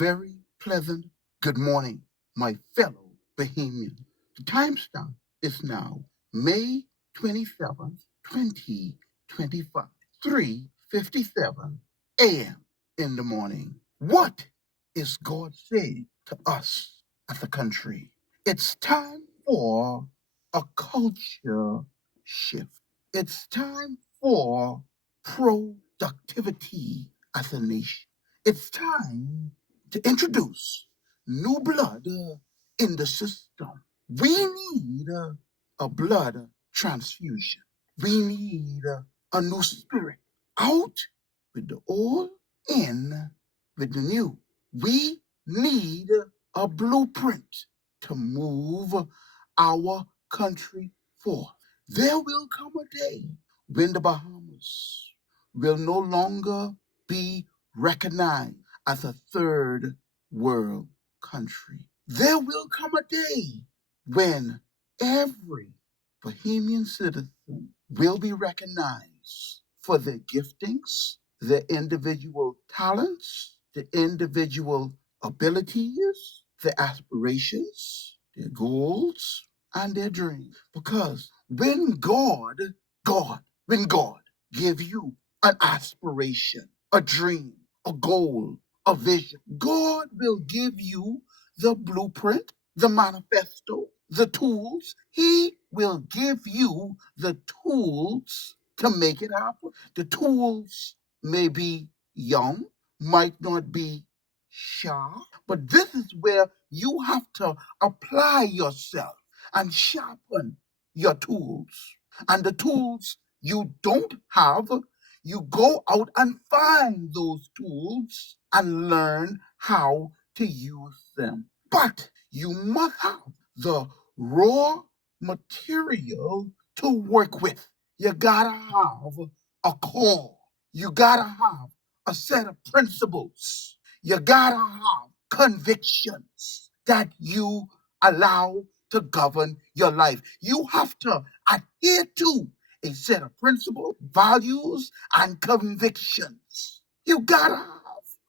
very pleasant good morning, my fellow Bahamian. The timestamp is now May 27th, 2025, 3:57 a.m. in the morning. What is God saying to us as a country? It's time for a culture shift. It's time for productivity as a nation. It's time to introduce new blood in the system. We need a blood transfusion. We need a new spirit. Out with the old, in with the new. We need a blueprint to move our country forward. There will come a day when the Bahamas will no longer be recognized as a third world country. There will come a day when every Bahamian citizen will be recognized for their giftings, their individual talents, their individual abilities, their aspirations, their goals, and their dreams. Because when God gives you an aspiration, a dream, a goal, a vision, God will give you the blueprint, the manifesto, the tools. He will give you the tools to make it happen. The tools may be young, might not be sharp, but this is where you have to apply yourself and sharpen your tools. And the tools you don't have, you go out and find those tools and learn how to use them. But you must have the raw material to work with. You gotta have a core. You gotta have a set of principles. You gotta have convictions that you allow to govern your life. You have to adhere to a set of principles, values, and convictions. You gotta have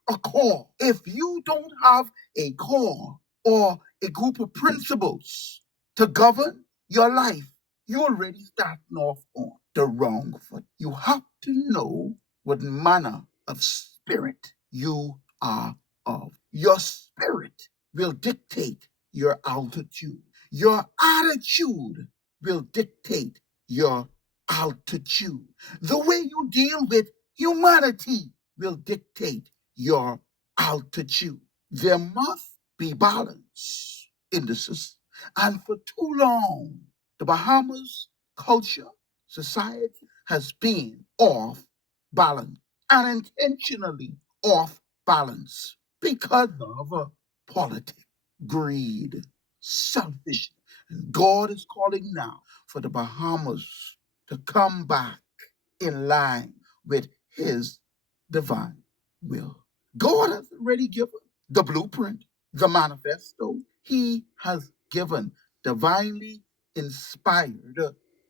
a core. If you don't have a core or a group of principles to govern your life, you're already starting off on the wrong foot. You have to know what manner of spirit you are of. Your spirit will dictate your altitude. Your attitude will dictate your altitude. The way you deal with humanity will dictate your altitude. There must be balance in the system. And for too long, the Bahamas culture, society has been off balance and intentionally off balance because of politics, greed, selfishness. And God is calling now for the Bahamas to come back in line with his divine will. God has already given the blueprint, the manifesto. He has given divinely inspired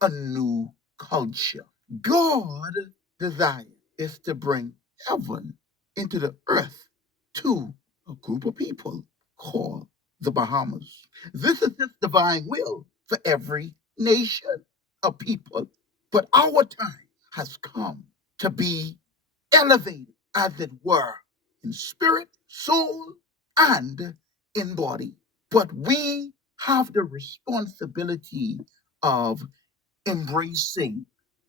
a new culture. God's desire is to bring heaven into the earth to a group of people called the Bahamas. This is his divine will for every nation of people. But our time has come to be elevated, as it were, in spirit, soul, and in body. But we have the responsibility of embracing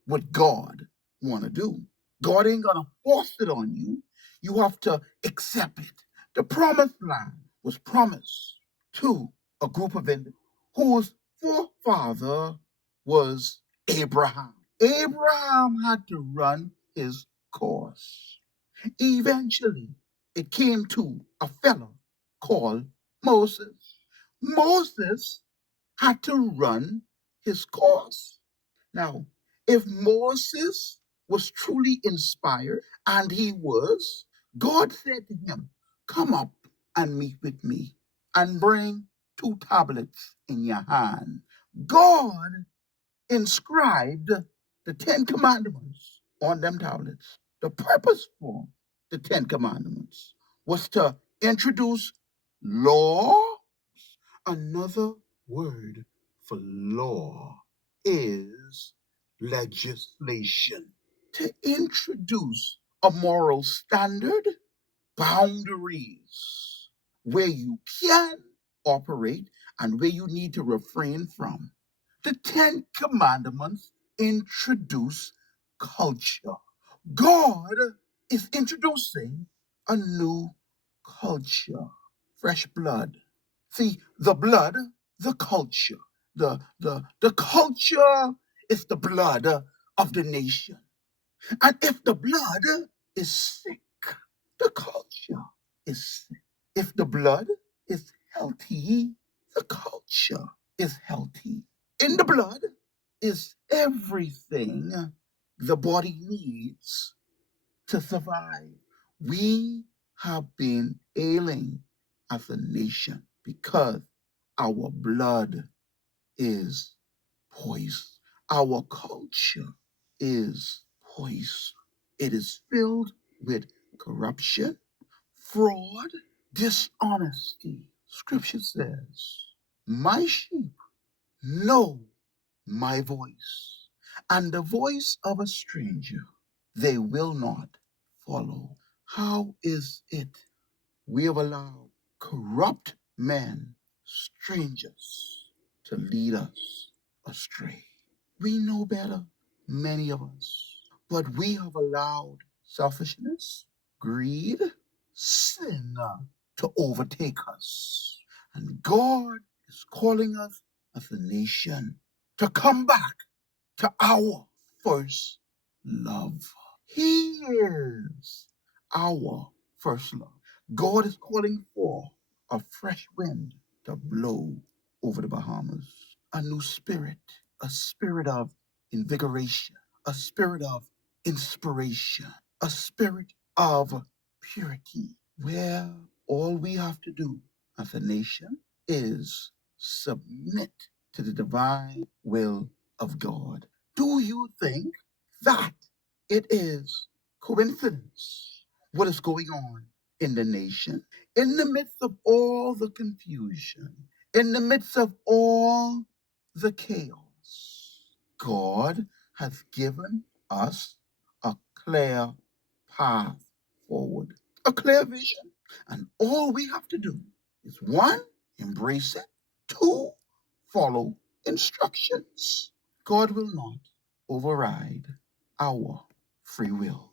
what God want to do. God ain't gonna force it on you. You have to accept it. The promised land was promised to a group of individuals whose forefather was Abraham. Abraham had to run his course. Eventually, it came to a fellow called Moses. Moses had to run his course. Now, if Moses was truly inspired, and he was, God said to him, "Come up and meet with me and bring 2 tablets in your hand." God inscribed the 10 Commandments on them tablets. The purpose for the 10 Commandments was to introduce law. Another word for law is legislation. To introduce a moral standard, boundaries where you can operate and where you need to refrain from. The Ten Commandments introduce culture. God is introducing a new culture, fresh blood. See, the blood, the culture. The culture is the blood of the nation. And if the blood is sick, the culture is sick. If the blood is healthy, the culture is healthy. In the blood is everything the body needs to survive. We have been ailing as a nation because our blood is poison. Our culture is poison. It is filled with corruption, fraud, dishonesty. Scripture says, my sheep know my voice, and the voice of a stranger they will not follow. How is it we have allowed corrupt men, strangers, to lead us astray? We know better, many of us, but we have allowed selfishness, greed, sin to overtake us. And God is calling us as a nation to come back to our first love. He is our first love. God is calling for a fresh wind to blow over the Bahamas, a new spirit, a spirit of invigoration, a spirit of inspiration, a spirit of purity, where all we have to do as a nation is submit to the divine will of God. Do you think that it is coincidence what is going on in the nation? In the midst of all the confusion, in the midst of all the chaos, God has given us a clear path forward, a clear vision. And all we have to do is one, embrace it, two, follow instructions. God will not override our free will.